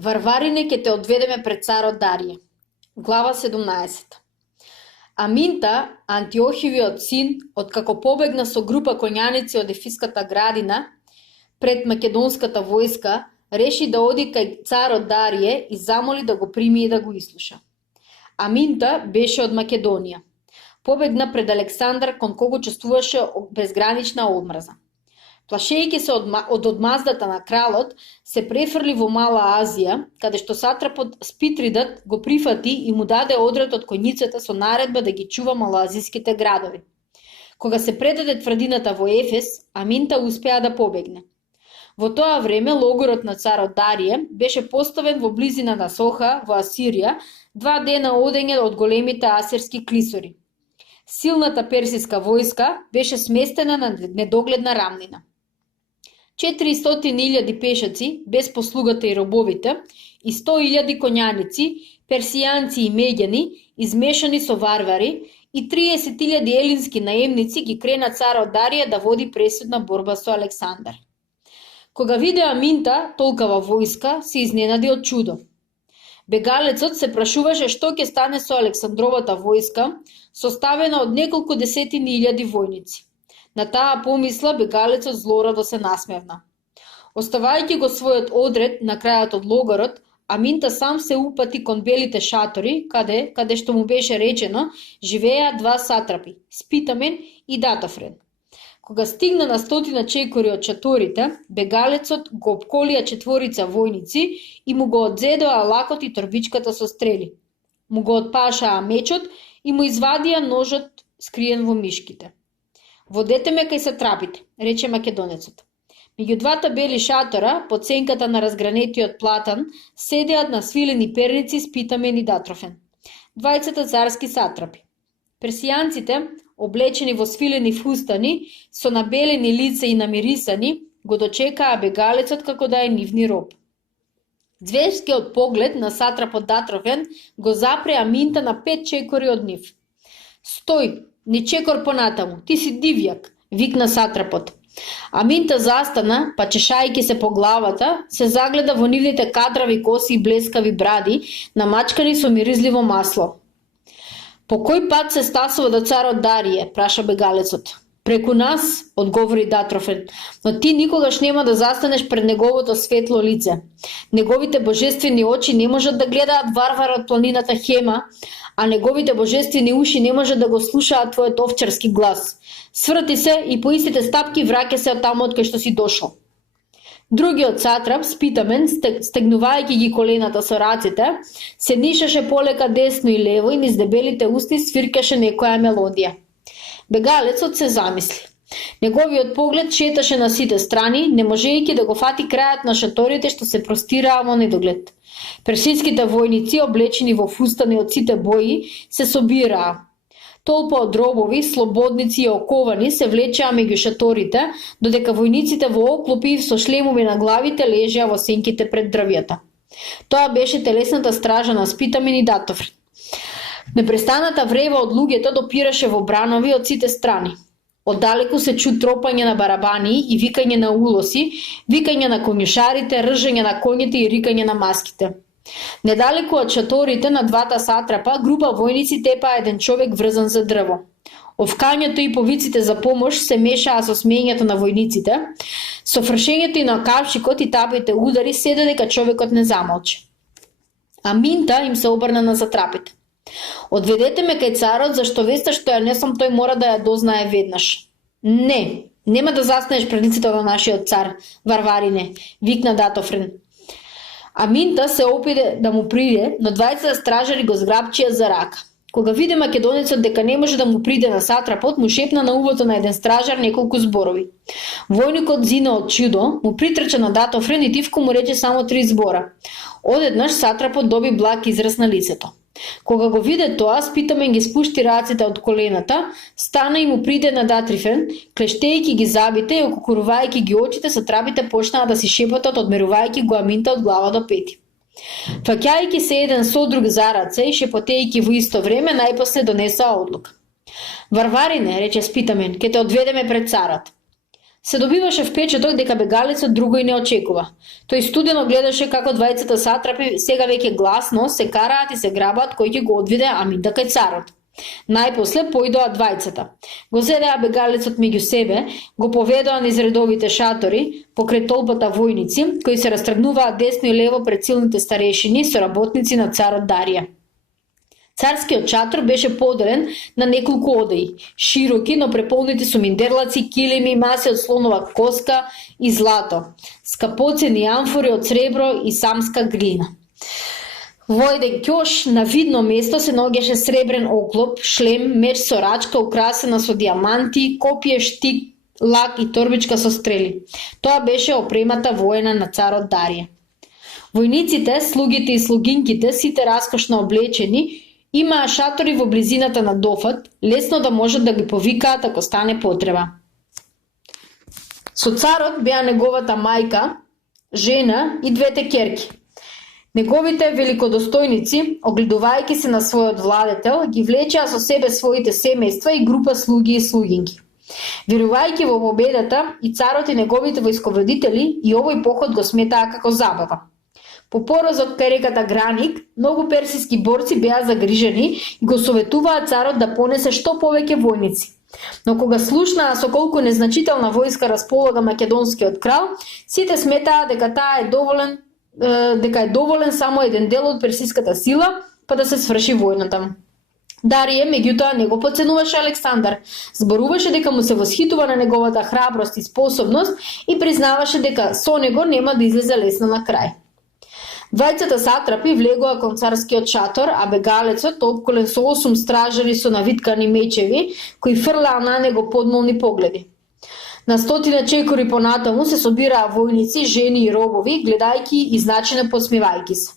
Варварине, ќе те одведеме пред царот Дарije. Глава 17. Аминта, Антиохивиот син, откако побегна со група коњаници од Ефиската градина пред македонската војска, реши да оди кај царот Дарije и замоли да го прими и да го изслуша. Аминта беше од Македонија. Побегна пред Александар, кон кого чувствуваше безгранична одмрза. Плашејќи се од одмаздата на кралот, се префрли во Мала Азија, каде што сатрапот Спитридат го прифати и му даде одред од коњицата со наредба да ги чува малоазиските градови. Кога се предаде тврдината во Ефес, Аминта успеа да побегне. Во тоа време логорот на царот Дарije беше поставен во близина на Соха во Асирија, 2 дена одење од големите асирски клисори. Силната персиска војска беше сместена на недогледна рамнина. 400.000 пешаци, без послугата и робовите, и 100.000 коњаници, персијанци и меѓани, измешани со варвари, и 30.000 елински наемници ги крена царот Дарije да води пресудна борба со Александар. Кога виде Аминта толкава војска, се изненади од чудо. Бегалецот се прашуваше што ќе стане со Александровата војска, составена од неколку десетини илјади војници. На таа помисла бегалецот злорадо се насмевна. Оставајќи го својот одред на крајот од логорот, Аминта сам се упати кон белите шатори, каде што му беше речено, живееа 2 сатрапи, Спитамен и Датофрен. Кога стигна на 100 чекори од шаторите, бегалецот го обколија 4 војници и му го одзедоа лакот и торбичката со стрели. Му го отпашаа мечот и му извадија ножот скриен во мишките. Водете ме кај сатрапите, рече македонецот. Меѓу двата бели шатора, под сенката на разгранетиот платан, седеат на свилени перници Спитамен и Датрофен, 2 царски сатрапи. Персијанците, облечени во свилени фустани, со набелени лица и намирисани, го дочекаа бегалецот како да е нивни роб. Зверскиот поглед на сатрапот Датрофен го запре Аминта на 5 чекори од нив. Стој, ни чекор понатаму, ти си дивјак, викна сатрапот. Аминта застана, па чешајќи се по главата, се загледа во нивните кадрави коси и блескави бради, намачкани со миризливо масло. По кој пат се стасува до царот Дарije, праша бегалецот. Преку нас, одговори Датрофен, но ти никогаш нема да застанеш пред неговото светло лице. Неговите божествени очи не можат да гледаат варвар од планината Хема, а неговите божествени уши не можат да го слушаат твојот овчарски глас. Сврти се и по истите стапки враќа се од таму од кај што си дошол. Другиот сатрап, Спитамен, стегнувајќи ги колената со раците, се нишаше полека десно и лево и низ дебелите усти свиркаше некоја мелодија. Бегалецот се замисли. Неговиот поглед шеташе на сите страни, не можејќи да го фати крајот на шаторите што се простираа во недоглед. Персиските војници, облечени во фустани од сите бои, се собираа. Толпа од робови, слободници и оковани се влечеа меѓу шаторите, додека војниците во оклопи со шлемови на главите лежеа во сенките пред дрвјата. Тоа беше телесната стража на Спитамен и Датофрен. Непрестаната врева од луѓето допираше во бранови од сите страни. Оддалеку се чу тропање на барабани и викање на улоси, викање на конјушарите, ржање на коњите и рикање на маските. Недалеку од шаторите на двата сатрапа, група војници тепаа еден човек врзан за дрво. Овкањето и повиците за помош се мешаа со смењето на војниците, со фршењето и на кавшикот и тапите удари се додека човекот не замолчи. Аминта им се обрна на сатрапите. Одведете ме кај царот, зашто веста што ја несам тој мора да ја дознае веднаш. Не, нема да застанеш пред лицето на нашиот цар, варварине, викна Датофрен. Аминта се опиде да му приде, но 20 стражари го зграбчија за рака. Кога виде македонецот дека не може да му приде на сатрапот, му шепна на увото на еден стражар неколку зборови. Војникот зина од чудо, му притрча на Датофрен и тивко му рече само 3 збора. Одеднаш сатрапот доби благ израз на лицето. Кога го виде тоа, Спитамен ги спушти раците од колената, стана и му приде на Датрофен, клештејќи ги забите и окукурувајќи ги очите, сатрапите почнаа да си шепотат, одмерувајќи го Аминта од глава до пети. Фаќајќи се еден со друг за раце и шепотејќи во исто време, најпосле донесаа одлука. Варварине, рече Спитамен, ќе те одведеме пред царот. Се добиваше впечаток дека бегалецот друго и не очекува. Тој студено гледаше како двајцата сатрапи сега веќе гласно се караат и се грабаат кој ќе го одведе Аминта кај царот. Најпосле појдоа двајцата. Го зедеа бегалецот меѓу себе, го поведоа низ редовите шатори, покрај толпата војници, кои се растргнуваат десно и лево пред силните старешини, соработници на царот Дарија. Царскиот шатор беше поделен на неколку одеи, широки, но преполнети со миндерлаци, килими, маси од слонова коска и злато, скапоцени амфори од сребро и самска глина. Во еден ќош на видно место се наоѓаше сребрен оклоп, шлем, меч со рачка украсена со диаманти, копие, штик, лак и торбичка со стрели. Тоа беше опремата воена на царот Дарија. Војниците, слугите и слугинките, сите раскошно облечени, имаа шатори во близината на Дофат, лесно да можат да ги повикаат ако стане потреба. Со царот беа неговата мајка, жена и двете ќерки. Неговите великодостојници, огледувајќи се на својот владетел, ги влечеа со себе своите семејства и група слуги и слугинки. Верувајќи во победата, и царот и неговите војсководители и овој поход го сметаа како забава. По порозот кај реката Граник, многу персиски борци беа загрижени и го советуваа царот да понесе што повеќе војници. Но кога слушнаа со колку незначителна војска располага македонскиот крал, сите сметаа дека е доволен само еден дел од персиската сила, па да се сврши војната. Дарија, меѓутоа, не го потценуваше Александар, зборуваше дека му се восхитува на неговата храброст и способност и признаваше дека со него нема да излезе лесно на крај. Двајцата сатрапи влегоа кон царскиот шатор, а бегалецот, опколен со 8 стражари со навиткани мечеви, кои фрлаа на него подмолни погледи. На стотина чекори понатаму се собираа војници, жени и робови, гледајќи и значено посмевајќи се.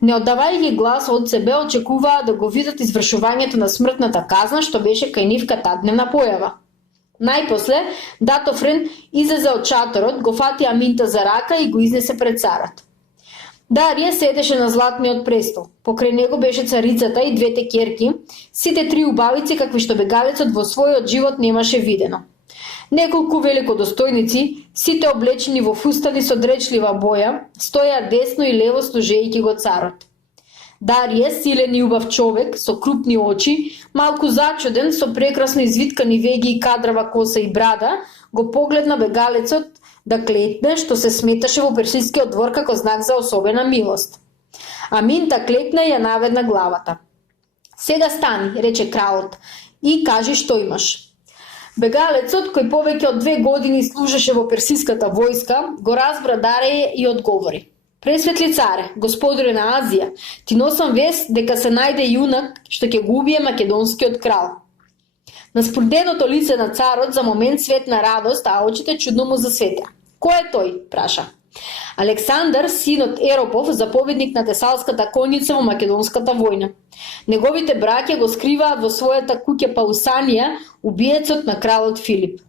Не оддавајќи глас од себе, очекуваа да го видат извршувањето на смртната казна, што беше кај нив катадневна појава. Најпосле, Датофрен излезе од шаторот, го фати Аминта за рака и го изнесе пред царот. Дарија седеше на златниот престол. Покрај него беше царицата и двете ќерки, сите три убавици какви што бегалецот во својот живот немаше видено. Неколку великодостојници, сите облечени во фустани со дречлива боја, стоја десно и лево служејќи го царот. Дарија, силен и убав човек, со крупни очи, малку зачуден, со прекрасно извиткани веги и кадрава коса и брада, го погледна бегалецот да клетне, што се сметаше во персискиот двор како знак за особена милост. Аминта клекна и ја наведна главата. Сега стани, рече кралот, и кажи што имаш. Бегалецот, кој повеќе од 2 години служеше во персиската војска, го разбра Дарија и одговори. Пресветли царе, господари на Азија, ти носам вест дека се најде јунак што ќе го убие македонскиот крал. На спрденото лице на царот за момент светна радост, а очите чудно му засветеа. Кој е тој? Праша. Александар, синот Еропов, заповедник на тесалската конница во македонската војна. Неговите браќа го скриваат во својата куќа Паусанија, убиецот на кралот Филип.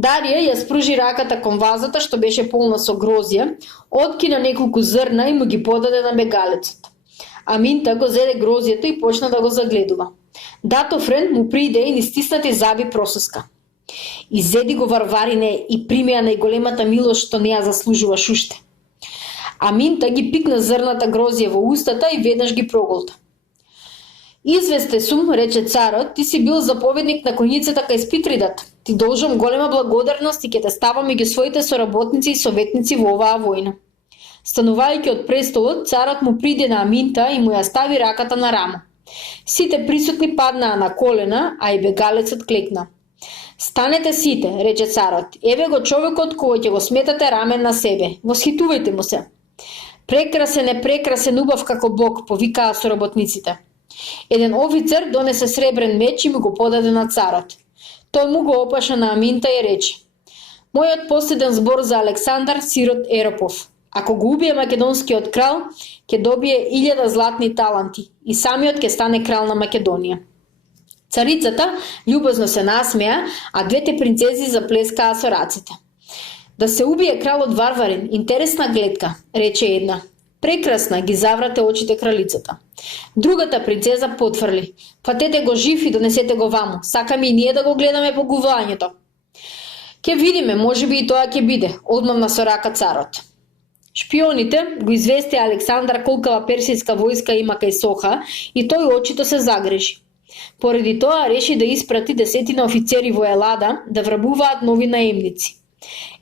Дарија ја спружи раката кон вазата што беше полна со грозје, откина неколку зрна и му ги подаде на бегалецот. Аминта го зеде грозјето и почна да го загледува. Датофрен му приде и ни стиснати заби просуска. Изеди го варварине и прими ја најголемата милост што не ја заслужуваш уште. Аминта ги пикна зрната грозје во устата и веднаш ги проголта. Известе сум, рече царот, ти си бил заповедник на коњицата кај Спитридат. Ти должам голема благодарност и ќе те ставам меѓу своите соработници и советници во оваа војна. Станувајќи од престолот, царот му приде на Аминта и му ја стави раката на рамо. Сите присутни паднаа на колена, а и бегалецот клекна. Станете сите, рече царот, еве го човекот кој ќе го сметате рамен на себе. Восхитувајте му се. Прекрасен е, прекрасен, убав како бог, повикаа соработниците. Еден офицер донесе сребрен меч и му го подаде на царот. Тој му го опаша на Аминта и рече: Мојот последен збор за Александар, сирот Еропов. Ако го убие македонскиот крал, ќе добие 1000 златни таланти и самиот ќе стане крал на Македонија. Царицата љубозно се насмеа, а двете принцези заплескаа со рацете. Да се убие кралот Варварин, интересна гледка, рече една. Прекрасна, ги заврате очите кралицата. Другата принцеза потврли: Фатете го жив и донесете го ваму. Сакаме и ние да го гледаме погубувањето. Ке видиме, можеби и тоа ќе биде, одмавна со рака царот. Шпионите го известија Александар колкава персијска војска има кај Соха и тој очито се загрежи. Поради тоа реши да испрати 10 офицери во Елада да врабуваат нови наемници.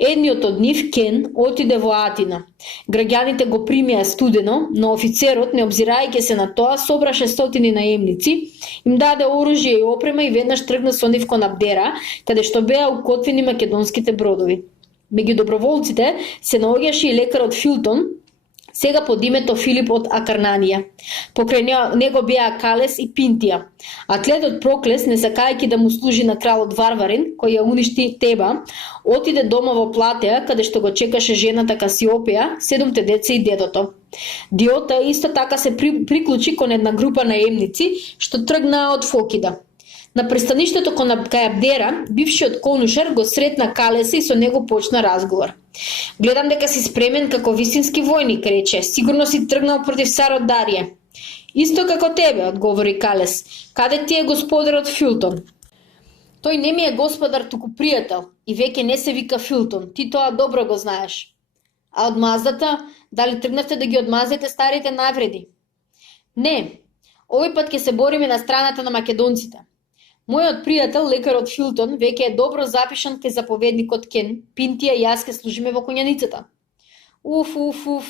Едниот од нив, Кен, отиде во Атина. Граѓаните го примија студено, но офицерот, не обзирајќи се на тоа, собра 600 наемници, им даде оружје и опрема и веднаш тргна со нив кон Абдера, каде што беа укотвени македонските бродови. Меѓу доброволците се наоѓаше и лекарот Филтон, сега под името Филип од Акарнанија. Покрај него беа Калес и Пинтија. Атлетот Проклес, не сакајќи да му служи на кралот Варварин, кој ја уништи Теба, отиде дома во Платеја, каде што го чекаше жената Касиопеја, 7 деца и дедото. Диота исто така се приклучи кон една група наемници, што тргнаа од Фокида. На пристаништето кај Абдера, бившиот конушар го сретна Калеса и со него почна разговор. Гледам дека си спремен како вистински војник, рече. Сигурно си тргнал против царот Дарија. Исто како тебе, одговори Калес. Каде ти е господарот Филтон? Тој не ми е господар, туку пријател, и веќе не се вика Филтон. Ти тоа добро го знаеш. А одмаздата, дали тргнавте да ги одмазете старите навреди? Не, овој пат ќе се бориме на страната на македонците. Мојот пријател, лекарот Филтон, веќе е добро запишан кај заповедникот Кен, Пинтија и јас ке служиме во коњаницата. Уф,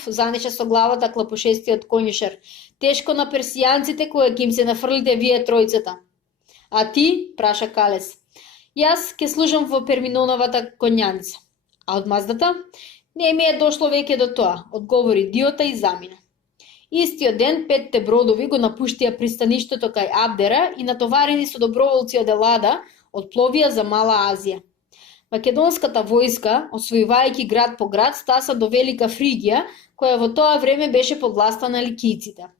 занеше со главата клапушестиот конјушар. Тешко на персијанците кога ќе им се нафрлите вие тројцата. А ти, праша Калес, јас ке служам во Перминоновата коњаница. А одмаздата? Не ми е дошло веќе до тоа, одговори Диота и замина. Истиот ден 5 бродови го напуштија пристаништето кај Абдера и натоварени со доброволци од Елада, одпловија за Мала Азија. Македонската војска, освојувајќи град по град, стаса до Велика Фригија, која во тоа време беше под власта на ликијците.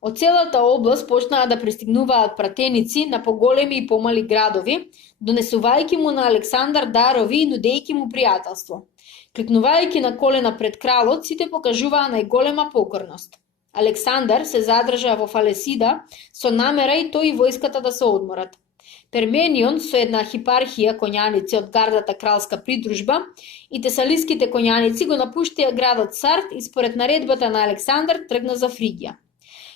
Од целата област почнаа да пристигнуваат пратеници на поголеми и помали градови, донесувајќи му на Александар дарови и нудејќи му пријателство. Кликнувајќи на колена пред кралот, сите покажуваа најголема покорност. Александар се задржа во Фалесида со намера и тој и војската да се одморат. Перменион со една хипархија коњаници од гардата кралска придружба и тесалиските коњаници го напуштија градот Сарт и според наредбата на Александар тргна за Фригија.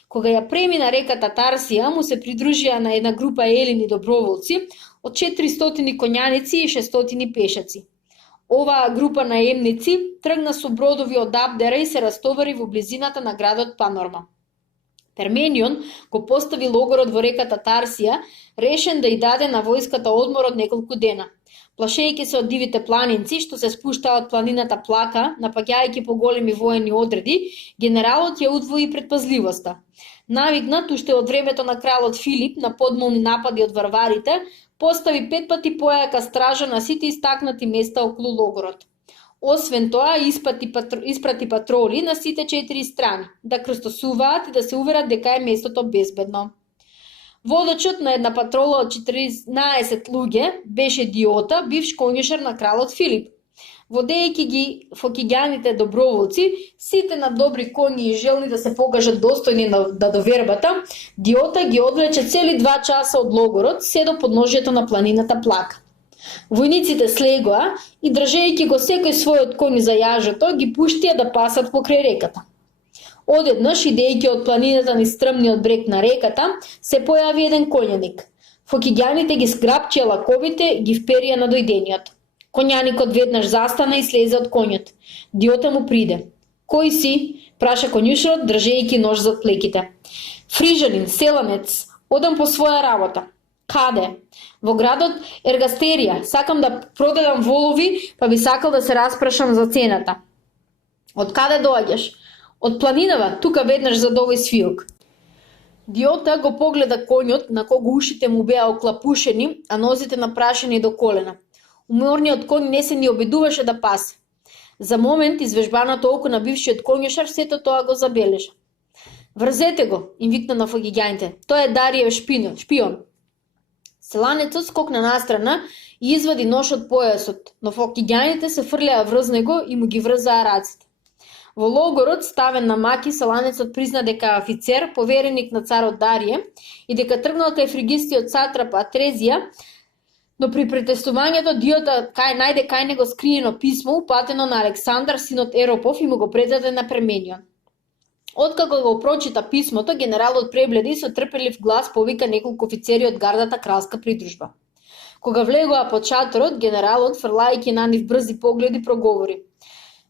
Кога ја премина реката Тарсија, му се придружија на една група елини доброволци од 400 коњаници и 600 пешаци. Оваа група наемници тргна со бродови од Абдера и се растовари во близината на градот Панорма. Перменион го постави логорот во реката Тарсија, решен да ја даде на војската одмор од неколку дена. Плашејќи се од дивите планинци што се спуштаа од планината Плака, напаѓајќи поголеми воени одреди, генералот ја удвои предпазливоста. Навигнат уште од времето на кралот Филип на подмолни напади од варварите, постави 5 пати појака стража на сите истакнати места околу логорот. Освен тоа, испрати патроли на сите 4 страни, да крстосуваат и да се уверат дека е местото безбедно. Водачот на една патрола од 14 луѓе беше Диота, бивш конјушар на кралот Филип. Водејќи ги фокиѓаните доброволци, сите на добри коњи и желни да се покажат достојни на довербата, Диота ги одвлече цели 2 часа од логорот, се до подножјето на планината Плака. Војниците слегоа и држејќи го секој својот коњ за јажето, ги пуштија да пасат покрај реката. Одеднаш, идејќи од планината низ стрмниот брег на реката, се појави еден коњаник. Фокиѓаните ги сграпчија лаковите и ги вперија на дојдениот. Коњаникот веднаш застана и слезе од коњот. Диота му приде. Кој си? Праша коњушарот, држејќи нож зад плеките. Фрижанин, селанец, одам по своја работа. Каде? Во градот Ергастерија. Сакам да продадам волови, па би сакал да се распрашам за цената. Од каде доаѓаш? Од планинава, тука веднаш зад овој свиок. Диота го погледа коњот, на кого ушите му беа оклапушени, а нозите напрашени до колена. Уморниот коњ не се ни обидуваше да пасе. За момент извежбаното око на бившиот коњушар сето тоа го забележа. Врзете го, им викна на фокиѓаните. Тој е Дариев шпион. Селанецот скокна настрана и извади нож од појасот, но фокиѓаните се фрлеа врз него и му ги врзаа раците. Во логорот, ставен на маки, селанецот призна дека е офицер, повереник на царот Дарије и дека тргнал кај фригистиот сатрап Атрезија Но при претестувањето диота најде кај него скриено писмо упатено на Александар, синот Еропов, и му го предаде на Парменион. Откако го прочита писмото, генералот пребледи и со трпелив глас повика неколку офицери од гардата кралска придружба. Кога влегоа под шаторот, генералот, фрлајќи на нив брзи погледи, проговори: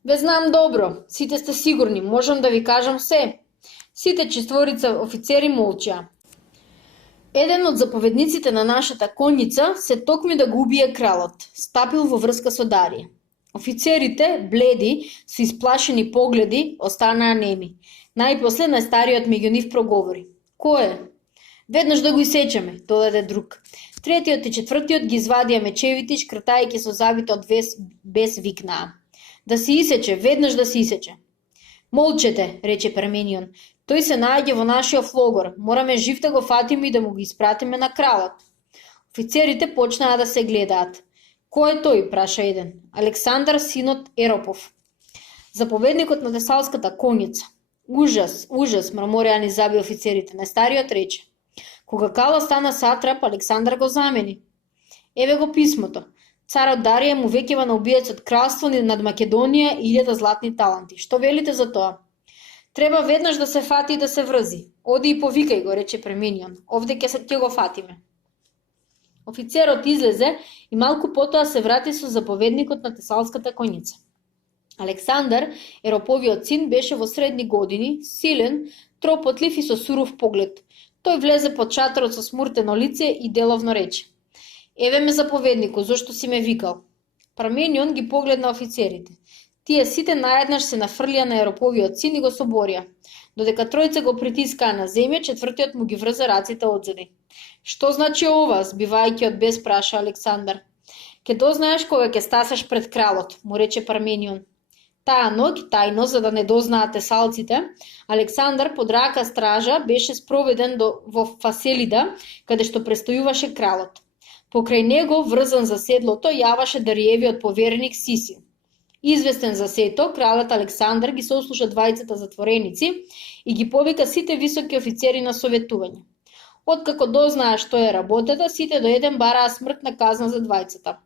"Ве знам добро, сите сте сигурни, можам да ви кажам се." Сите четворица офицери молчаа. Еден од заповедниците на нашата конница се токми да го убие кралот, стапил во врска со Дарија. Офицерите, бледи, со исплашени погледи, останаа неми. Најпосле најстариот меѓу нив проговори: "Кој е?" "Веднаш да го исечеме," додаде друг. Третиот и четвртиот ги извадија мечевите, шкртајќи со завито од без викнаа: "Да се исече, веднаш да се исече." "Молчете," рече Парменион. "Тој се наоѓа во нашиот логор. Мораме жив да го фатиме и да му го испратиме на кралот." Офицерите почнаа да се гледаат. "Кој е тој?" праша еден. "Александар, синот Еропов, заповедникот на Тесалската конница." "Ужас, ужас," мрамореа низаби офицерите. Најстариот рече: "Кога Кала стана сатрап, Александар го замени." "Еве го писмото. Царот Дарија му веќева на убиецот кралство над Македонија 1000 златни таланти. Што велите за тоа?" "Треба веднаш да се фати и да се врзи. Оди и повикај го," рече Парменион. "Овде ќе го фатиме." Офицерот излезе и малку потоа се врати со заповедникот на Тесалската конница. Александар, Ероповиот син, беше во средни години, силен, тропотлив и со суров поглед. Тој влезе под шаторот со смуртено лице и деловно рече: "Еве ме заповеднику, зошто си ме викал?" Парменион ги погледна офицерите. Тие сите наеднаш се нафрлија на Ероповиот син и го соборија. Додека тројца го притискаа на земја, четвртиот му ги врза раците одзади. "Што значи ова?" збивајќи од бес праша Александар. "Ке дознаеш кога ќе стасаш пред кралот," му рече Парменион. Таа ноќ, тајно, за да не дознаат тесалците, Александар под рака стража беше спроведен во Фаселида, каде што престојуваше кралот. Покрај него, врзан за седлото, јаваше Дариевиот повереник Сиси. Известен за сето, кралот Александар ги сослуша двајцата затвореници и ги повика сите високи офицери на советување. Откако дознаа што е работата, сите до еден бараа смртна казна за двајцата.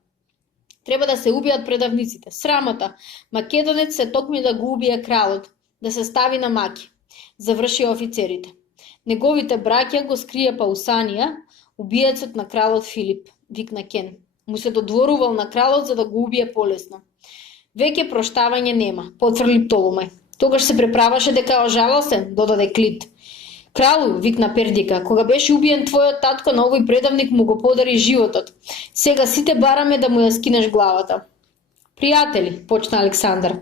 Треба да се убијат предавниците. Срамота, македонец се токми да го убие кралот, да се стави на маки. Завршија офицерите. Неговите браќа го скрија Паусанија, убиецот на кралот Филип, викна Кен. Му се додворувал на кралот за да го убие полесно. "Веќе проштавање нема," потврли Птоломај. "Тогаш се преправаше дека ожалосен," додаде Клит. "Кралу," викна Пердика, "кога беше убиен твојот татко, на овој предавник му го подари животот. Сега сите бараме да му ја скинеш главата." "Пријатели," почна Александар,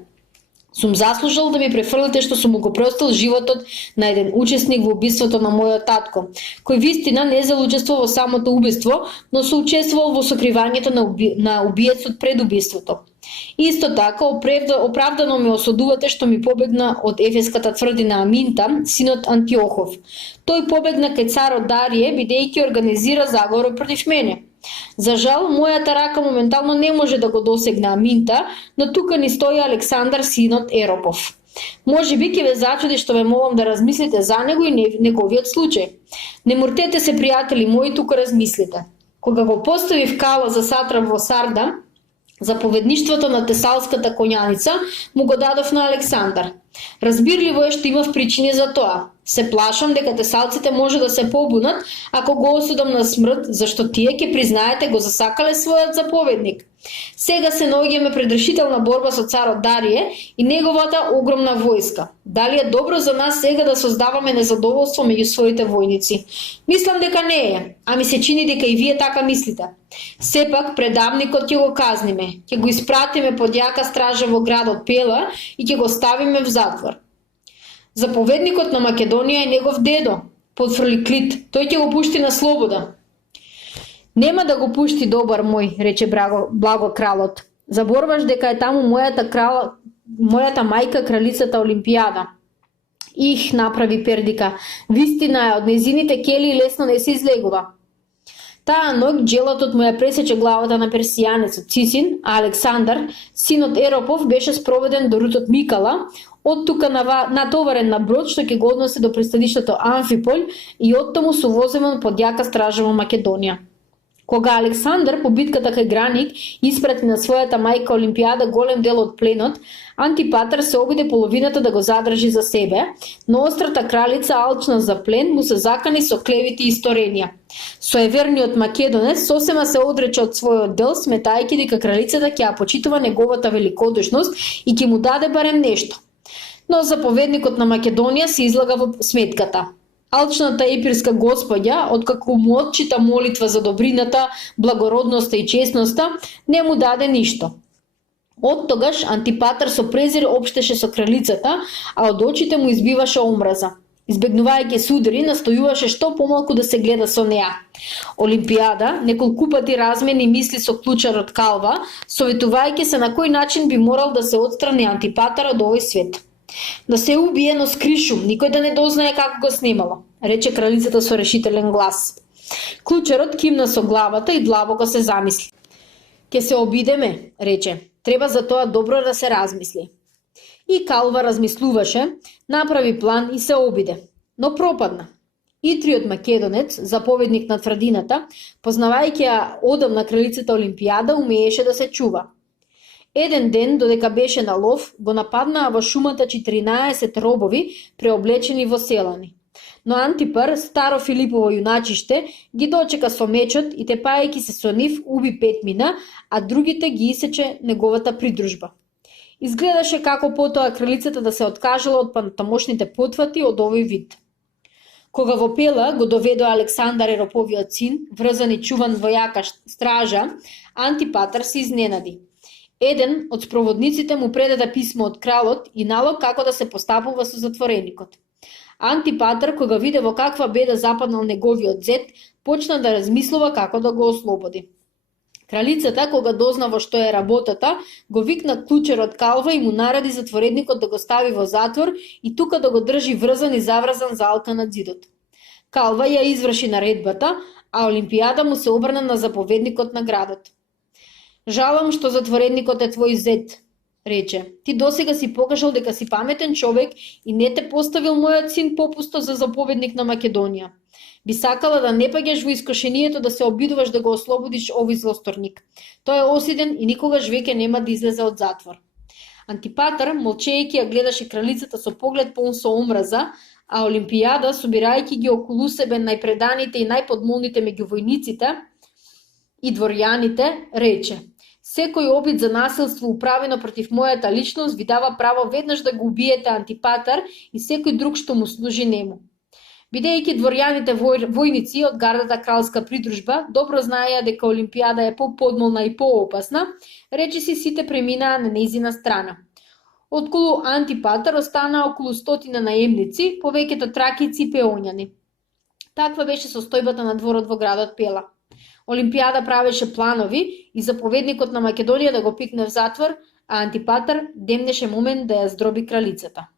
"сум заслужил да ми префрлите што сум му го простил животот на еден учесник во убиството на мојот татко, кој вистина не залучествувал во самото убиство, но соучествувал во сокривањето на убиецот пред убиството. Исто така, оправдано ме осудувате што ми побегна од ефеската тврдина Аминта, синот Антиохов. Тој побегна кај царот Дарие, бидејќи организира заговор против мене. За жал, мојата рака моментално не може да го досегне Аминта, но тука ни стои Александар, синот Еропов. Може би ќе ве зачуди што ве молам да размислите за него и неговиот случај. Не муртете се, пријатели мои, тука размислите. Кога го поставив Кала за сатрап во Сарда, заповедништвото на Тесалската коњаница му го дадов на Александар. Разбирливо е што имав причини за тоа. Се плашам дека тесалците може да се побунат ако го осудам на смрт, зашто тие ќе признаете го засакале својот заповедник. Сега се наоѓаме пред решителна борба со царот Дарие и неговата огромна војска. Дали е добро за нас сега да создаваме незадоволство меѓу своите војници? Мислам дека не е, а ми се чини дека и вие така мислите. Сепак предавникот ќе го казниме, ќе го испратиме под јака стража во градот Пела и ќе го ставиме в затвор. Заповедникот на Македонија е негов дедо, потврли Клит, тој ќе го пушти на слобода. Нема да го пушти, добар мој, рече благо кралот. Заборваш дека е таму мојата мајка, кралицата Олимпијада. Их, направи Пердика, вистина е, од незините кели лесно не се излегува. Таа ноќ джелатот му ја пресече главата на персијанецот Цисин, а Александар, синот Еропов, беше спроведен до рутот Микала, од тука натоварен на брод што ќе го односи до пристаништето Амфиполј и оттаму совоземан под јака стража во Македонија. Кога Александар по битката кај Граник испрати на својата мајка Олимпијада голем дел од пленот, Антипатар се обиде половината да го задржи за себе, но острата кралица, алчна за плен, му се закани со клевити и исторенија. Соеверниот македонец сосема се одрече од својот дел, сметајќи дека кралицата ќе ја почитува неговата великодушност и ќе му даде барем нешто. Но заповедникот на Македонија се излага во сметката. Алчната епирска господја, откако му отчита молитва за добрината, благородноста и честноста, не му даде ништо. Од тогаш Антипатар со презир општеше со кралицата, а од очите му избиваше омраза. Избегнувајќи судари, настојуваше што помалку да се гледа со неа. Олимпијада неколку пати размени мисли со клучарот Калва, советувајќи се на кој начин би морал да се отстрани Антипатар од овој свет. Да се убие, но скришум, никој да не дознае како го снимало, рече кралицата со решителен глас. Клучарот кимна со главата и длабоко се замисли. Ке се обидеме, рече, треба за тоа добро да се размисли. И Калва размислуваше, направи план и се обиде, но пропадна. Итриот македонец, заповедник на тврдината, познавајќи ја одамна кралицата Олимпијада, умееше да се чува. Еден ден, додека беше на лов, го нападнаа во шумата 14 робови, преоблечени во селани. Но Антипар, старо Филипово јуначиште, ги дочека со мечот и тепајќи се со нив, уби 5 мина, а другите ги исече неговата придружба. Изгледаше како потоа кралицата да се откажала од тамошните потвати од овој вид. Кога во Пела го доведоа Александар Ероповиот син, врзан и чуван во јака стража, Антипатар се изненади. Еден од спроводниците му предаде писмо од кралот и налог како да се постапува со затвореникот. Антипатар, кога виде во каква беда западнал неговиот зет, почна да размислува како да го ослободи. Кралицата, кога дозна во што е работата, го викна клучерот Калва и му нареди затворедникот да го стави во затвор и тука да го држи врзан и заврзан за алка над зидот. Калва ја изврши наредбата, а Олимпијада му се обрна на заповедникот на градот. Жалам што затворедникот е твој зет, рече. Ти досега си покажал дека си паметен човек и не те поставил мојот син попусто за заповедник на Македонија. Би сакала да не паѓаш во искушението да се обидуваш да го ослободиш овој злосторник. Тој е осиден и никогаш веќе нема да излезе од затвор. Антипатар, молчејќи, ја гледаше кралицата со поглед полн со омраза, а Олимпијада, собирајќи ги околу себе најпреданите и најподмолните меѓу војниците и дворјаните, рече: секој обид за насилство управено против мојата личност ви дава право веднаш да го убиете Антипатар и секој друг што му служи нему. Бидејќи дворјаните војници од гардата кралска придружба добро знаеја дека Олимпијада е поподмолна и поопасна, речиси сите преминаа на нејзина страна. Околу Антипатар останаа околу 100 наемници, повеќето тракици и пеоњани. Таква беше состојбата на дворот во градот Пела. Олимпијада правеше планови и заповедникот на Македонија да го пикне в затвор, а Антипатар демнеше момент да ја здроби кралицата.